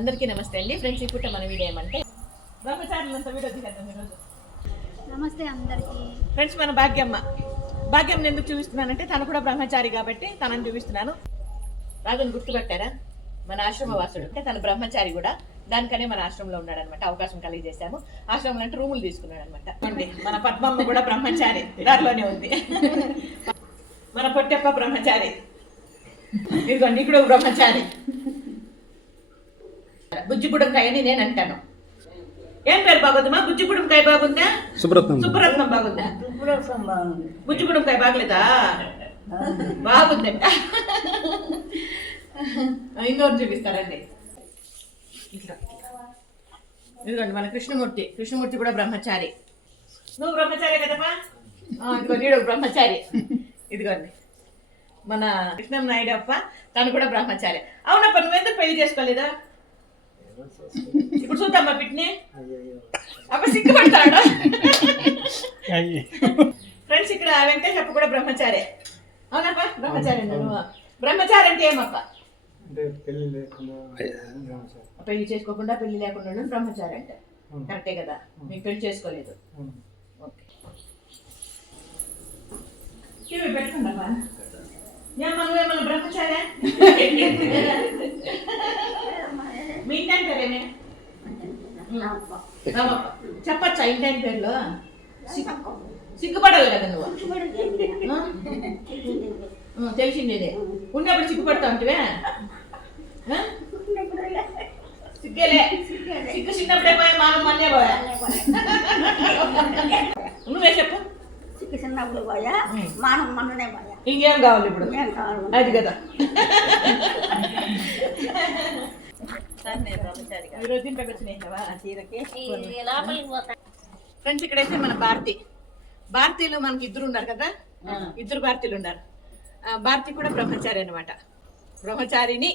అందరికీ నమస్తే అండి ఫ్రెండ్స్. ఇప్పుడు మన వీడియో ఏమంటే బ్రహ్మచారులంత వీడియో తీసేద్దాం ఈరోజు. నమస్తే అందరికీ ఫ్రెండ్స్, మన భాగ్యం ఎందుకు చూపిస్తున్నానంటే తను కూడా బ్రహ్మచారి కాబట్టి తనని చూపిస్తున్నాను. రాజుని గుర్తుపెట్టారా? మన ఆశ్రమ వాసుడు అంటే తన బ్రహ్మచారి కూడా, దానికనే మన ఆశ్రమంలో ఉన్నాడు అనమాట. అవకాశం కలిగజేశాము. ఆశ్రమంలో అంటే రూములు తీసుకున్నాడు అనమాట. మన పద్మమ్మ కూడా బ్రహ్మచారి, దారిలోనే ఉంది. మన పొట్టెప్ప బ్రహ్మచారి, ఇదిగోండి ఇక్కడ బ్రహ్మచారి. బుజ్జిగుడంకాయ అని నేను అంటాను. ఏం పేరు బాగుందమ్మా? బుజ్జిగుడంకాయ బాగుందా? సుబ్రత్నం బాగుందా? బుజ్జిగుడంకాయ బాగలేదా? బాగుందంట. ఇంకోటి చూపిస్తారండి. ఇదిగోండి మన కృష్ణమూర్తి కూడా బ్రహ్మచారి. నువ్వు బ్రహ్మచారి కదమ్మా? ఇదిగోండి ఈడు బ్రహ్మచారి. ఇదిగోండి మన కృష్ణం నాయుడు అప్ప, తను కూడా బ్రహ్మచారి. అవునప్ప, నువ్వెందుకు పెళ్లి చేసుకోలేదా? ఇప్పుడు చూద్దామా పిట్ని. అప్ప సిగ్గుపడతాడా? ఫ్రెండ్స్, ఇక్కడ వెంకటేష్ అప్ప కూడా బ్రహ్మచారే. అవునప్ప, బ్రహ్మచారి. నువ్వు బ్రహ్మచారి అంటే ఏమప్ప? పెళ్లి చేసుకోకుండా, పెళ్లి లేకుండా బ్రహ్మచారి అంటే కరెక్టే కదా? మీకు పెళ్లి చేసుకోలేదు. ఓకే, టీవీ పెట్టుకుందామా? ఏమన్నా నువ్వేమన్నా బ్రహ్మచారా? మీ ఇంటి పేరేమే? చెప్పచ్చా ఇంటి పేర్లో? సిగ్గుపడాలి కదా నువ్వు. తెలిసిందేదే. ఉన్నప్పుడు సిగ్గుపడతా ఉంటివే? సిగ్గేలే. సిగ్గు చిన్నప్పుడే పోయా, మానం మన్నే పోయా. నువ్వే చెప్పు. చిన్నప్పుడు పోయా, మానం మన్ననే పోయా. ఇంకేం కావాలి ఇప్పుడు? అది కదా. ఫ్రెండ్స్, ఇక్కడైతే మన భారతీయులు మనకి ఇద్దరు ఉన్నారు కదా, ఇద్దరు భారతీయులు ఉన్నారు. భారతి కూడా బ్రహ్మచారి అనమాట, బ్రహ్మచారిని.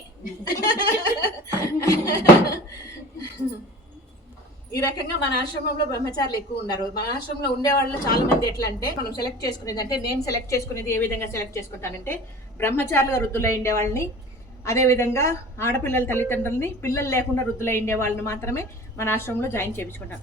ఈ రకంగా మన ఆశ్రమంలో బ్రహ్మచారులు ఎక్కువ ఉన్నారు. మన ఆశ్రమంలో ఉండే వాళ్ళు చాలా మంది ఎట్లా అంటే, మనం సెలెక్ట్ చేసుకునేది అంటే, నేను సెలెక్ట్ చేసుకునేది ఏ విధంగా సెలెక్ట్ చేసుకుంటానంటే, బ్రహ్మచారులుగా వృద్ధులై ఉండే వాళ్ళని, అదేవిధంగా ఆడపిల్లల తల్లిదండ్రులని, పిల్లలు లేకుండా వృద్ధులై ఉండే వాళ్ళని మాత్రమే మన ఆశ్రమంలో జాయిన్ చేయించుకుంటాం.